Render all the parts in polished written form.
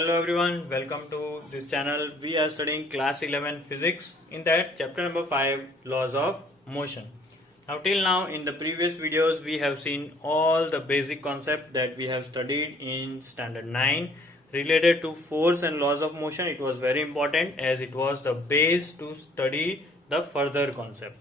hello everyone, welcome to this channel. We are studying class 11 physics, in that chapter number 5, laws of motion. Now till now in the previous videos we have seen all the basic concepts that we have studied in standard 9 related to force and laws of motion. It was very important as it was the base to study the further concept.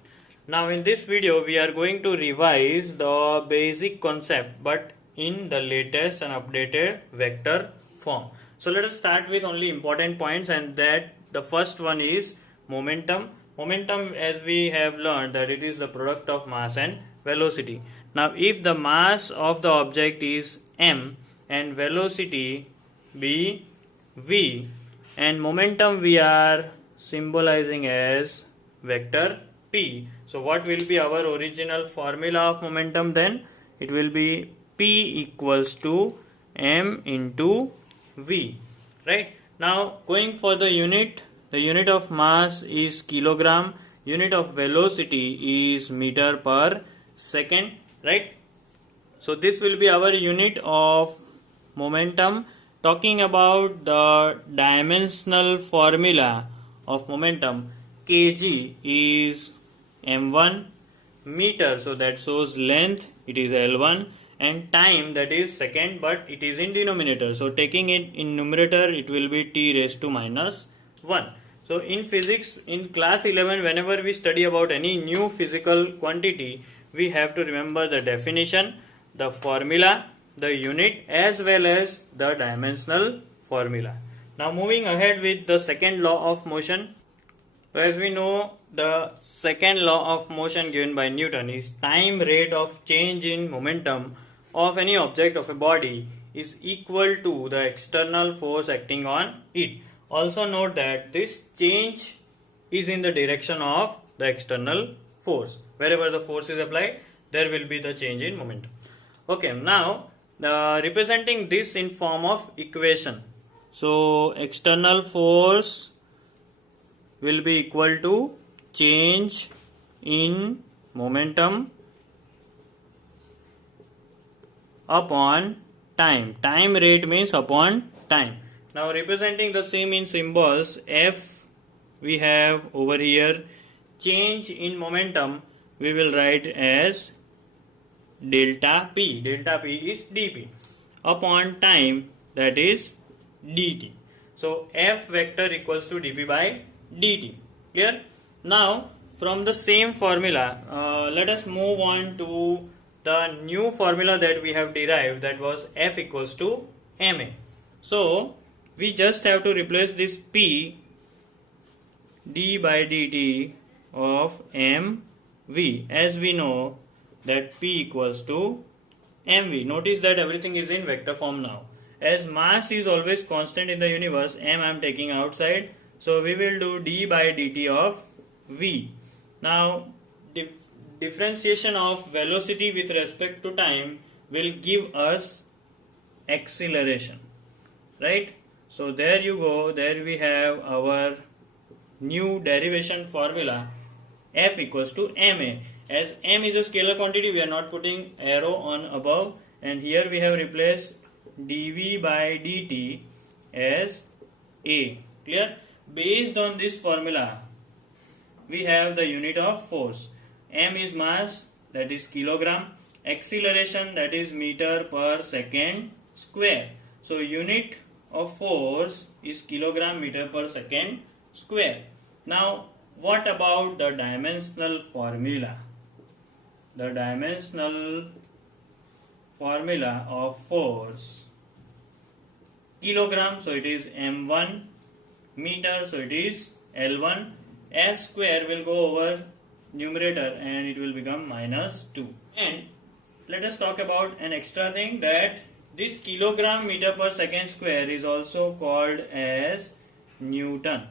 Now in this video we are going to revise the basic concept but in the latest and updated vector form. So let us start with only important points, and that the first one is momentum. Momentum, as we have learned, that it is the product of mass and velocity. Now if the mass of the object is m and velocity be v, and momentum we are symbolizing as vector p. So what will be our original formula of momentum then? It will be p equals to m into v. Right? Now going for the unit of mass is kilogram, unit of velocity is meter per second. Right? So this will be our unit of momentum. Talking about the dimensional formula of momentum, kg is m1, meter, so that shows length, it is L1, and time, that is second, but it is in denominator, so taking it in numerator it will be t raised to minus 1. So in physics, in class 11, whenever we study about any new physical quantity, we have to remember the definition, the formula, the unit, as well as the dimensional formula. Now moving ahead with the second law of motion. So as we know, the second law of motion given by Newton is time rate of change in momentum of any object of a body is equal to the external force acting on it. Also note that this change is in the direction of the external force. Wherever the force is applied, there will be the change in momentum. Okay, now representing this in form of equation. So external force will be equal to change in momentum upon time. Time rate means upon time. Now representing the same in symbols, F we have over here, change in momentum we will write as delta P. Delta P is dP. Upon time, that is dt. So F vector equals to dP by dt. Clear? Now from the same formula, let us move on to the new formula that we have derived, that was F equals to ma. So we just have to replace this P d by dt of mv, as we know that P equals to mv. Notice that everything is in vector form now. As mass is always constant in the universe, m I am taking outside, so we will do d by dt of v. Now differentiation of velocity with respect to time will give us acceleration. Right? So there you go, there we have our new derivation formula, F equals to ma. As m is a scalar quantity, we are not putting arrow on above, and here we have replaced dv by dt as a. Clear? Based on this formula, we have the unit of force. M is mass, that is kilogram. Acceleration, that is meter per second square. So unit of force is kilogram meter per second square. Now what about the dimensional formula? The dimensional formula of force, kilogram, so it is m1, meter, so it is L1, s square will go over numerator and it will become minus 2. And let us talk about an extra thing, that this kilogram meter per second square is also called as Newton.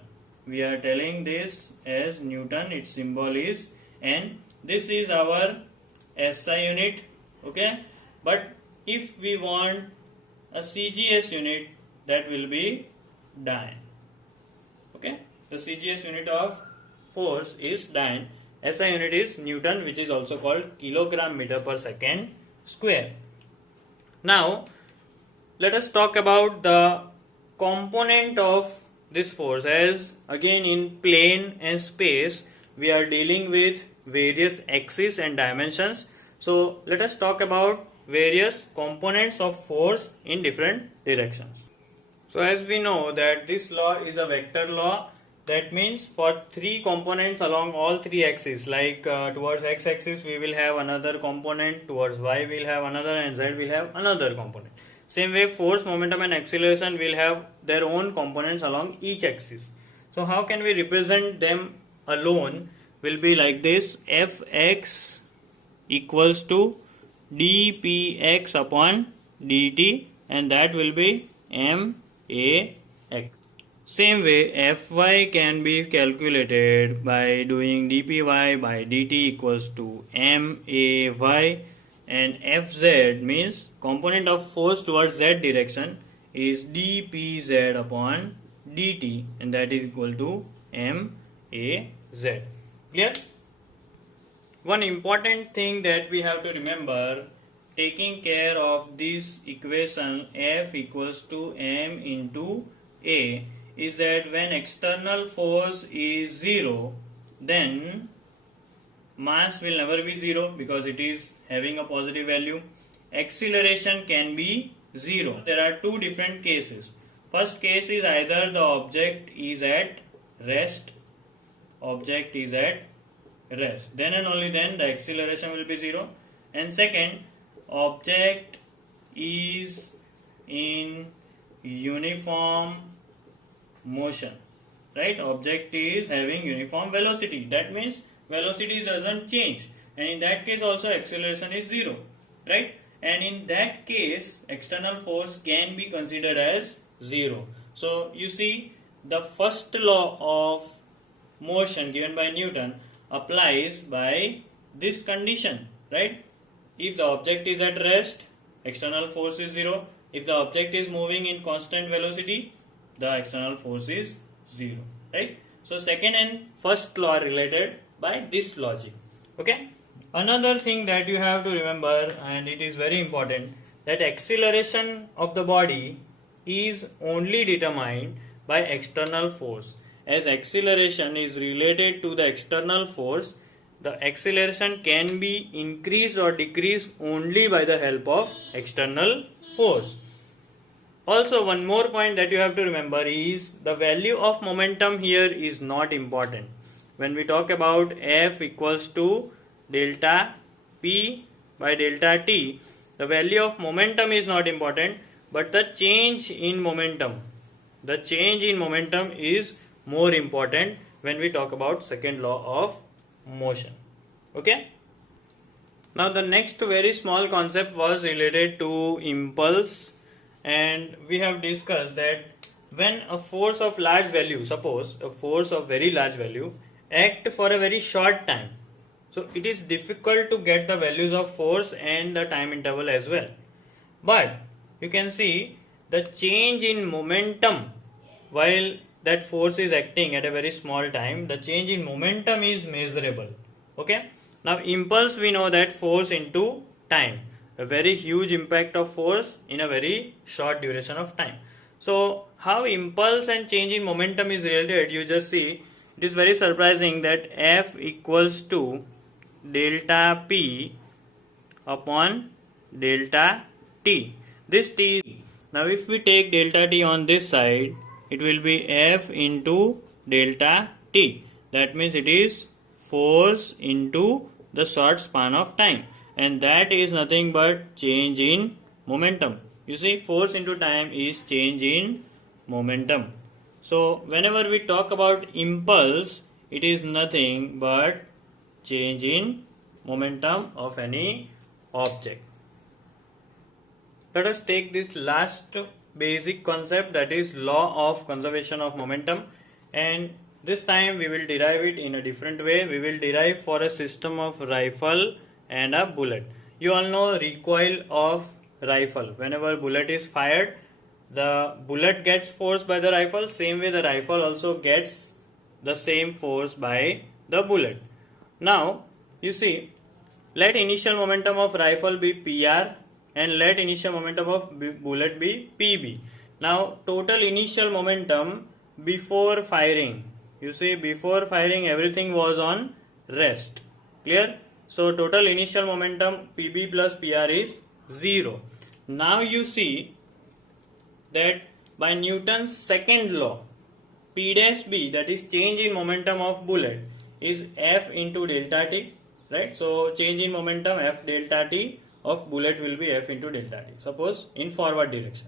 We are telling this as Newton, its symbol is N. This is our SI unit, okay? But if we want a CGS unit, that will be Dyne. Okay? The CGS unit of force is Dyne. SI unit is Newton, which is also called kilogram meter per second square. Now let us talk about the component of this force, as again in plane and space we are dealing with various axes and dimensions. So let us talk about various components of force in different directions. So as we know that this law is a vector law, that means for three components along all three axes, like towards x axis we will have another component, towards y we will have another, and z will have another component. Same way force, momentum and acceleration will have their own components along each axis. So how can we represent them alone? Will be like this: Fx equals to dpx upon dt, and that will be max. Same way Fy can be calculated by doing dpy by dt equals to may, and Fz means component of force towards z direction is dpz upon dt, and that is equal to maz. Clear? One important thing that we have to remember, taking care of this equation F equals to m into a, is that when external force is 0, then mass will never be 0 because it is having a positive value. Acceleration can be 0. There are two different cases. First case is either the object is at rest, then and only then the acceleration will be 0. And second, object is in uniform motion, right? Object is having uniform velocity, that means velocity doesn't change, and in that case also acceleration is 0, right? And in that case external force can be considered as 0. So you see, the first law of motion given by Newton applies by this condition, right? If the object is at rest, external force is 0. If the object is moving in constant velocity, the external force is 0, right? So second and first law are related by this logic. Okay. Another thing that you have to remember, and it is very important, that acceleration of the body is only determined by external force. As acceleration is related to the external force, the acceleration can be increased or decreased only by the help of external force. Also, one more point that you have to remember is the value of momentum here is not important. When we talk about F equals to delta P by delta T, the value of momentum is not important, but the change in momentum. The change in momentum is more important when we talk about second law of motion. Okay. Now the next very small concept was related to impulse, and we have discussed that when a force of large value, suppose a force of very large value, act for a very short time, so it is difficult to get the values of force and the time interval as well. But you can see the change in momentum while that force is acting at a very small time, the change in momentum is measurable. Okay. Now impulse, we know that force into time, a very huge impact of force in a very short duration of time. So how impulse and change in momentum is related, you just see, it is very surprising that F equals to delta P upon delta T. This T is, now if we take delta T on this side, it will be F into delta T. That means it is force into the short span of time, and that is nothing but change in momentum. You see, force into time is change in momentum. So whenever we talk about impulse, it is nothing but change in momentum of any object. Let us take this last basic concept, that is law of conservation of momentum, and this time we will derive it in a different way. We will derive for a system of rifle and a bullet. You all know recoil of rifle. Whenever bullet is fired, the bullet gets force by the rifle, same way the rifle also gets the same force by the bullet. Now you see, let initial momentum of rifle be PR and let initial momentum of bullet be PB. Now total initial momentum before firing. You see, before firing everything was on rest. Clear? So total initial momentum PB plus PR is 0. Now you see that by Newton's second law, P dash B, that is change in momentum of bullet, is F into delta T, right? So change in momentum F delta T of bullet will be F into delta T. Suppose in forward direction.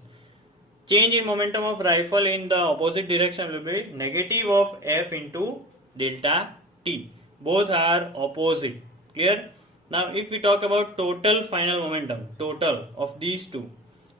Change in momentum of rifle in the opposite direction will be negative of F into delta T. Both are opposite. Clear? Now if we talk about total final momentum, total of these two,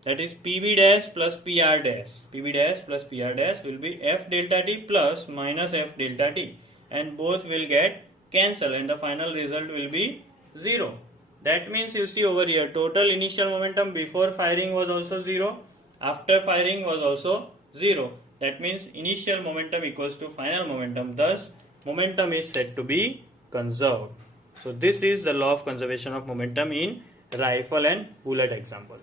that is PB dash plus PR dash. PB dash plus PR dash will be F delta T plus minus F delta T, and both will get cancelled and the final result will be 0. That means you see over here total initial momentum before firing was also 0, after firing was also 0. That means initial momentum equals to final momentum, thus momentum is said to be conserved. So this is the law of conservation of momentum in rifle and bullet example.